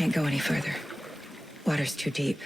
Can't go any further. Water's too deep.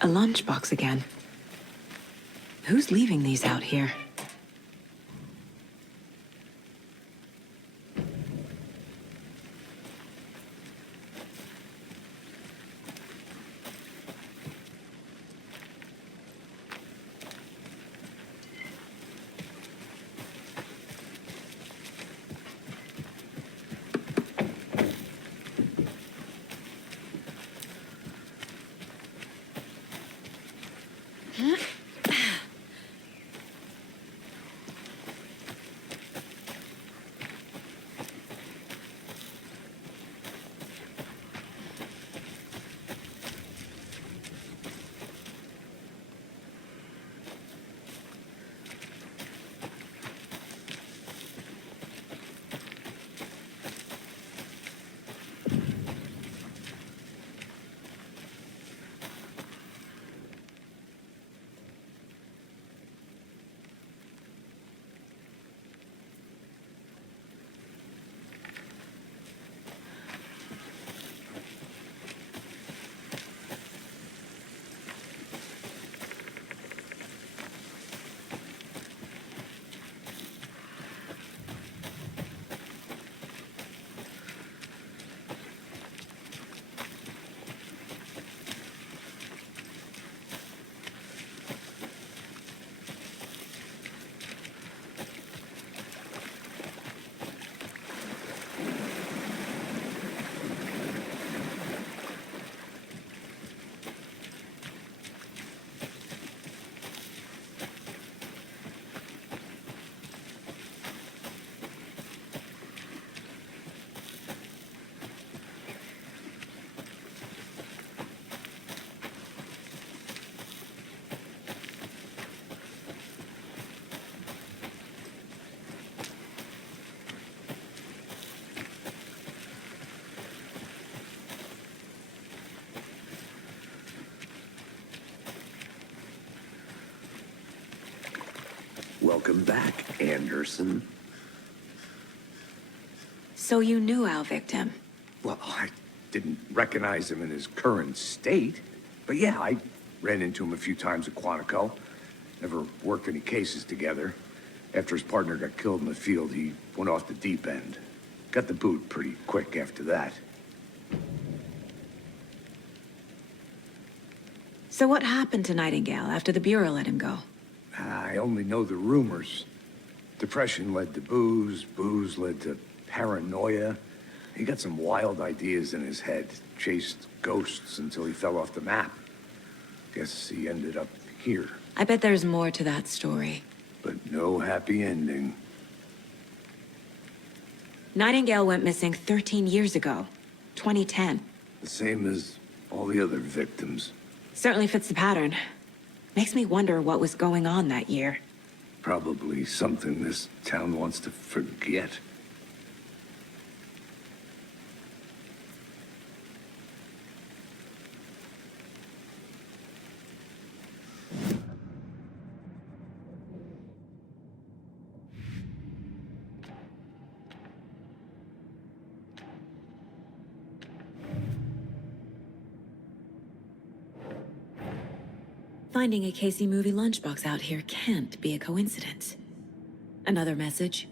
A lunchbox again. Who's leaving these out here? Welcome back, Anderson. So you knew our victim? Well, I didn't recognize him in his current state. But yeah, I ran into him a few times at Quantico. Never worked any cases together. After his partner got killed in the field, he went off the deep end. Got the boot pretty quick after that. So what happened to Nightingale after the Bureau let him go? I only know the rumors. Depression led to booze, booze led to paranoia. He got some wild ideas in his head, chased ghosts until he fell off the map. Guess he ended up here. I bet there's more to that story. But no happy ending. Nightingale went missing 13 years ago, 2010. The same as all the other victims. Certainly fits the pattern. Makes me wonder what was going on that year. Probably something this town wants to forget. Finding a Casey movie lunchbox out here can't be a coincidence. Another message?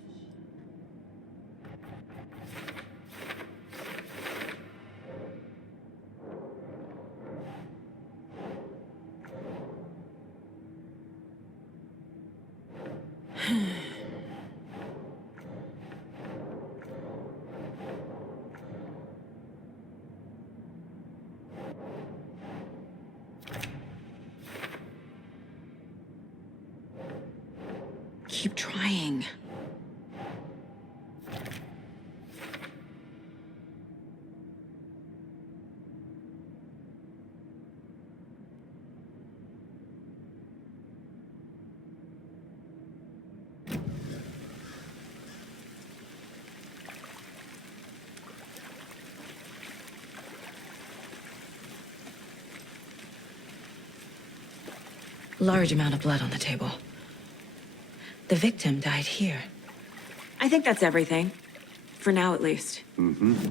Keep trying. Large amount of blood on the table. The victim died here. I think that's everything. For now, at least. Mm-hmm.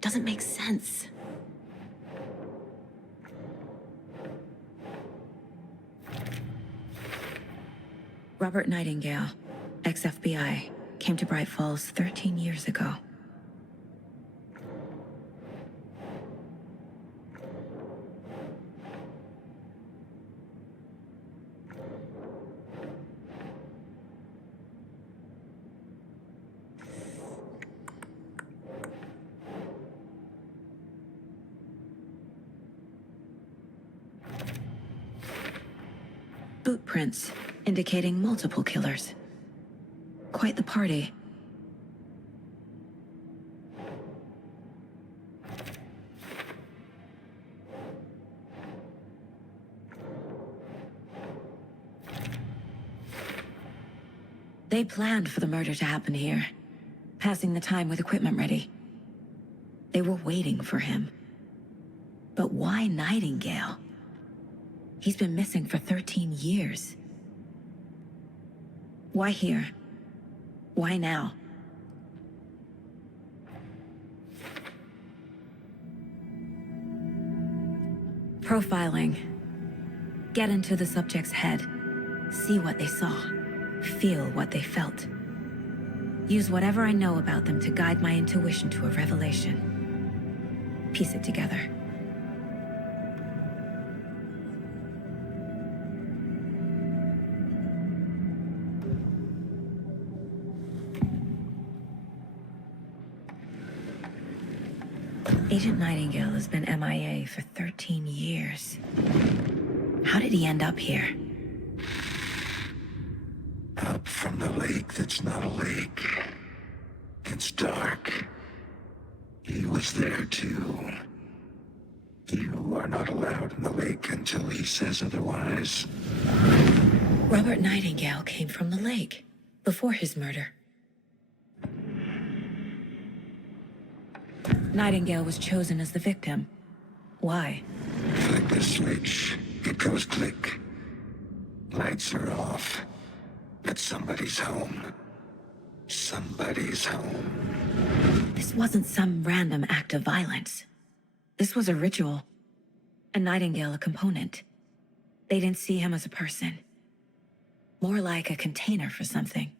Doesn't make sense. Robert Nightingale, ex-FBI, came to Bright Falls 13 years ago. Boot prints, indicating multiple killers. Quite the party. They planned for the murder to happen here, passing the time with equipment ready. They were waiting for him. But why Nightingale? He's been missing for 13 years. Why here? Why now? Profiling. Get into the subject's head. See what they saw. Feel what they felt. Use whatever I know about them to guide my intuition to a revelation. Piece it together. Agent Nightingale has been MIA for 13 years. How did he end up here? Up from the lake that's not a lake. It's dark. He was there too. You are not allowed in the lake until he says otherwise. Robert Nightingale came from the lake before his murder. Nightingale was chosen as the victim. Why? Flick the switch. It goes click. Lights are off. But somebody's home. Somebody's home. This wasn't some random act of violence. This was a ritual. And Nightingale a component. They didn't see him as a person. More like a container for something.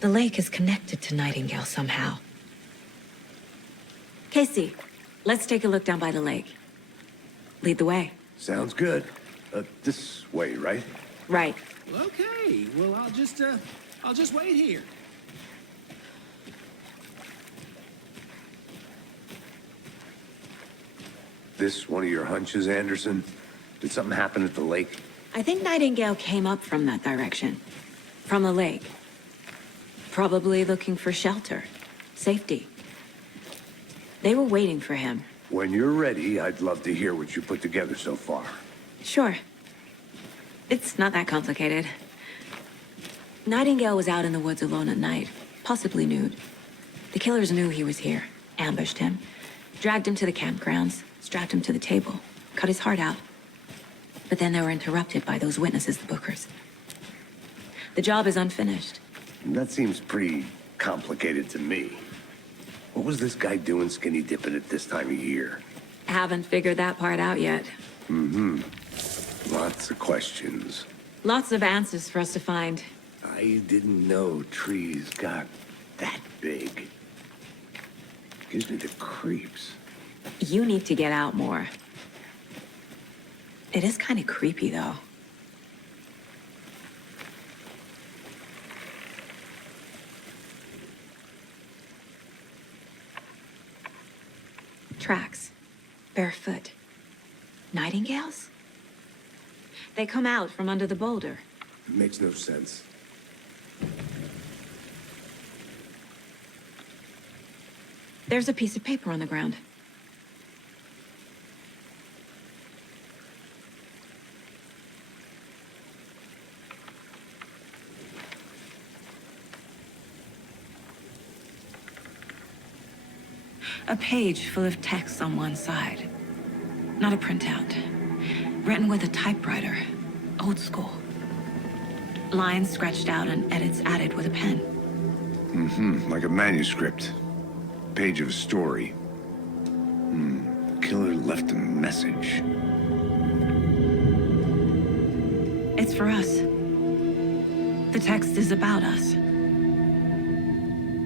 The lake is connected to Nightingale somehow. Casey, let's take a look down by the lake. Lead the way. Sounds good. This way, right? Right. Okay, well, I'll just wait here. This one of your hunches, Anderson? Did something happen at the lake? I think Nightingale came up from that direction. From the lake. Probably looking for shelter. Safety. They were waiting for him. When you're ready, I'd love to hear what you put together so far. Sure. It's not that complicated. Nightingale was out in the woods alone at night, possibly nude. The killers knew he was here, ambushed him, dragged him to the campgrounds, strapped him to the table, cut his heart out. But then they were interrupted by those witnesses, the Bookers. The job is unfinished. That seems pretty complicated to me. What was this guy doing skinny dipping at this time of year? Haven't figured that part out yet. Lots of questions. Lots of answers for us to find. I didn't know trees got that big. Gives me the creeps. You need to get out more. It is kind of creepy, though. Tracks. Barefoot. Nightingales? They come out from under the boulder. Makes no sense. There's a piece of paper on the ground. A page full of text on one side. Not a printout. Written with a typewriter. Old school. Lines scratched out and edits added with a pen. Like a manuscript. Page of a story. The killer left a message. It's for us. The text is about us.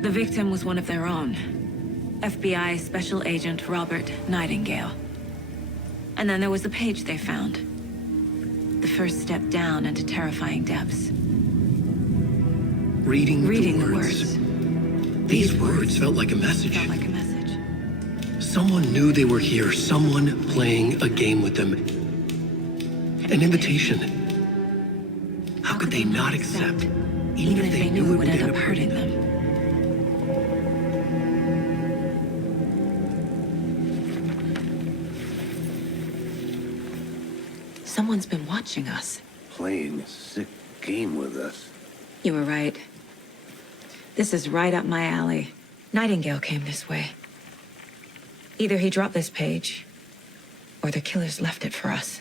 The victim was one of their own. FBI Special Agent Robert Nightingale. And then there was the page they found. The first step down into terrifying depths. Reading the words. words. These words felt like a message. Felt like a message. Someone knew they were here, someone playing a game with them. An invitation. How could they not accept, even if they knew it would end up hurting them? Someone's been watching us. Playing a sick game with us. You were right. This is right up my alley. Nightingale came this way. Either he dropped this page, or the killers left it for us.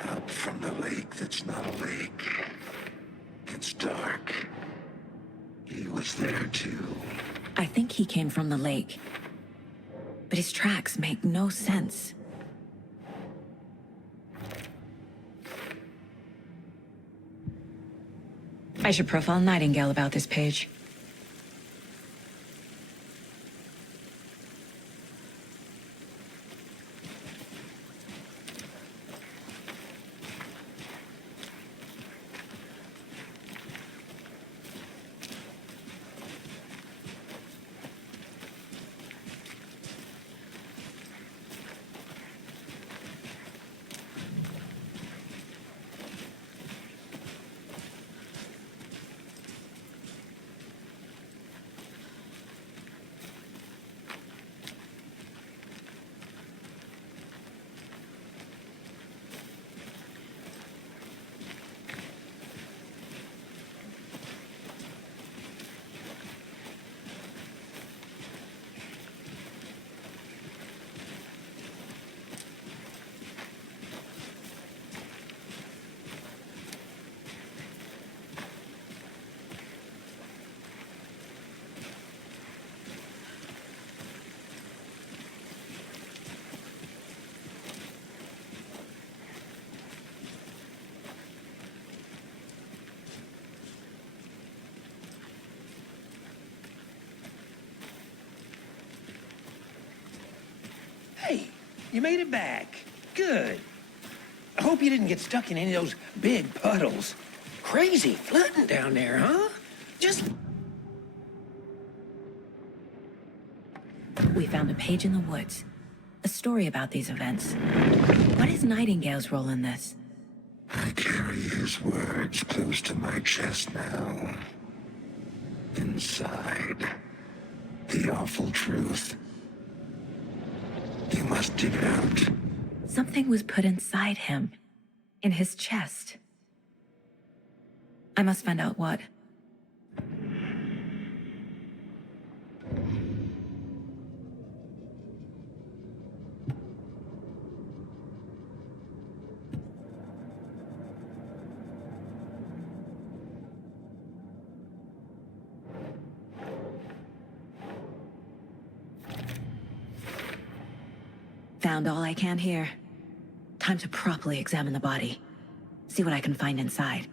Up from the lake that's not a lake. It's dark. He was there too. I think he came from the lake. But his tracks make no sense. I should profile Nightingale about this page. Hey, you made it back. Good. I hope you didn't get stuck in any of those big puddles. Crazy flooding down there, huh? Just... We found a page in the woods. A story about these events. What is Nightingale's role in this? I carry his words close to my chest now. Inside, the awful truth. You must dig it out. Something was put inside him. In his chest. I must find out what. Found all I can here. Time to properly examine the body. See what I can find inside.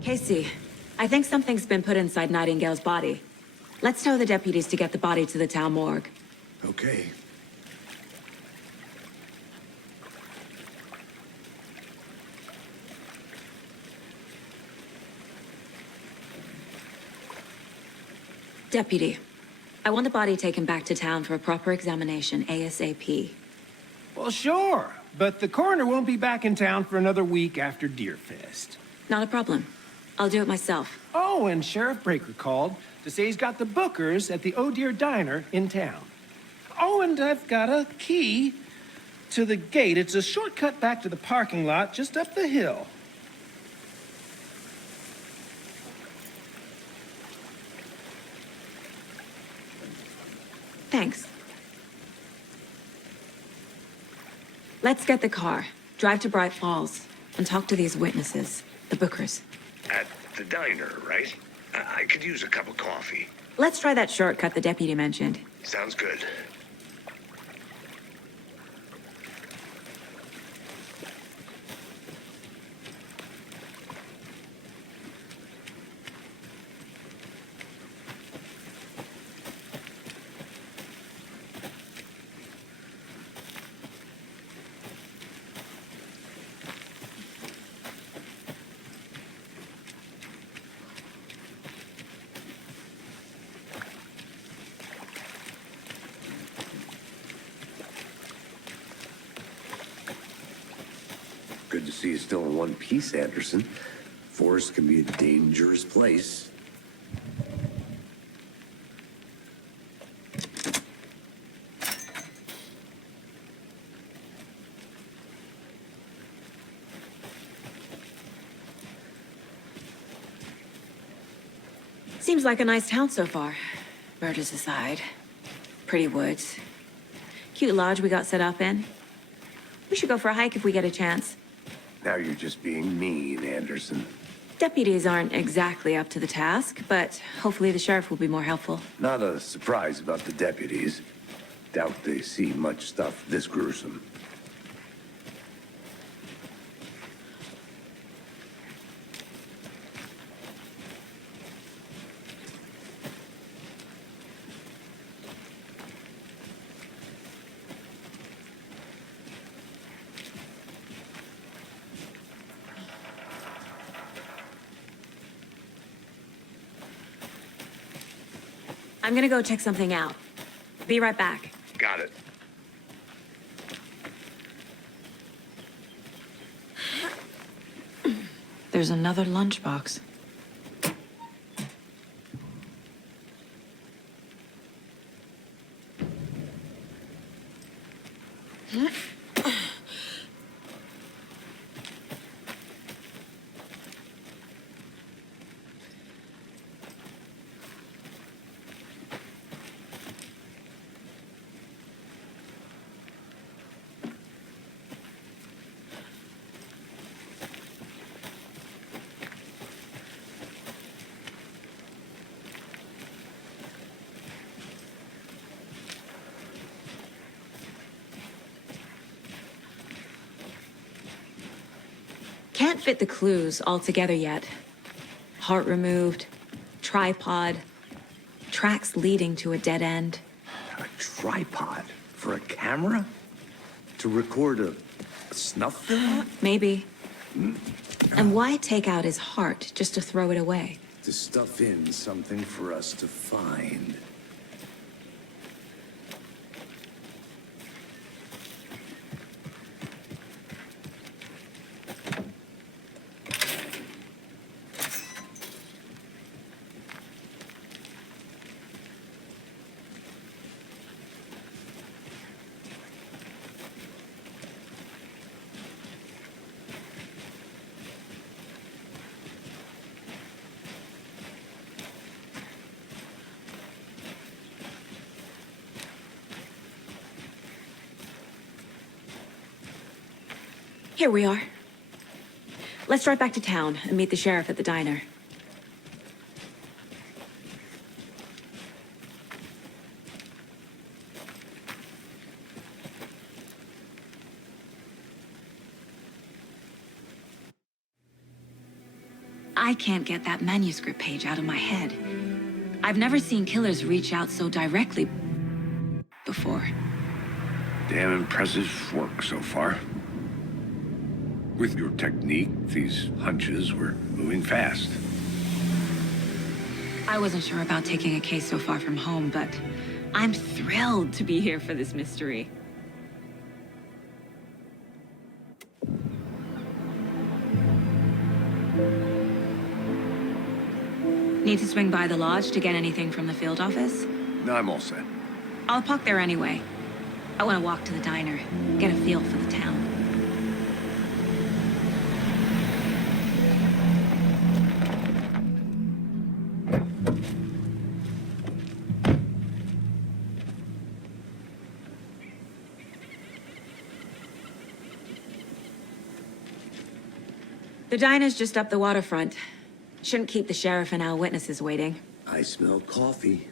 Casey, I think something's been put inside Nightingale's body. Let's tell the deputies to get the body to the town morgue. Okay. Deputy, I want the body taken back to town for a proper examination ASAP. Well, sure. But the coroner won't be back in town for another week after Deerfest. Not a problem. I'll do it myself. Oh, and Sheriff Breaker called to say he's got the bookers at the Oh Dear Diner in town. Oh, and I've got a key to the gate. It's a shortcut back to the parking lot just up the hill. Thanks. Let's get the car, drive to Bright Falls, and talk to these witnesses, the bookers. At the diner, right? I could use a cup of coffee. Let's try that shortcut the deputy mentioned. Sounds good. Good to see you still in one piece, Anderson. Forest can be a dangerous place. Seems like a nice town so far. Murders aside. Pretty woods. Cute lodge we got set up in. We should go for a hike if we get a chance. Now you're just being mean, Anderson. Deputies aren't exactly up to the task, but hopefully the sheriff will be more helpful. Not a surprise about the deputies. Doubt they see much stuff this gruesome. I'm gonna go check something out. Be right back. Got it. There's another lunchbox. Can't fit the clues all together yet. Heart removed, tripod, tracks leading to a dead end. A tripod for a camera? To record a snuff film? Maybe. And why take out his heart just to throw it away? To stuff in something for us to find. Here we are. Let's drive back to town and meet the sheriff at the diner. I can't get that manuscript page out of my head. I've never seen killers reach out so directly before. Damn impressive work so far. With your technique, these hunches were moving fast. I wasn't sure about taking a case so far from home, but I'm thrilled to be here for this mystery. Need to swing by the lodge to get anything from the field office? No, I'm all set. I'll park there anyway. I want to walk to the diner, get a feel for the town. The diner's just up the waterfront. Shouldn't keep the sheriff and our witnesses waiting. I smell coffee.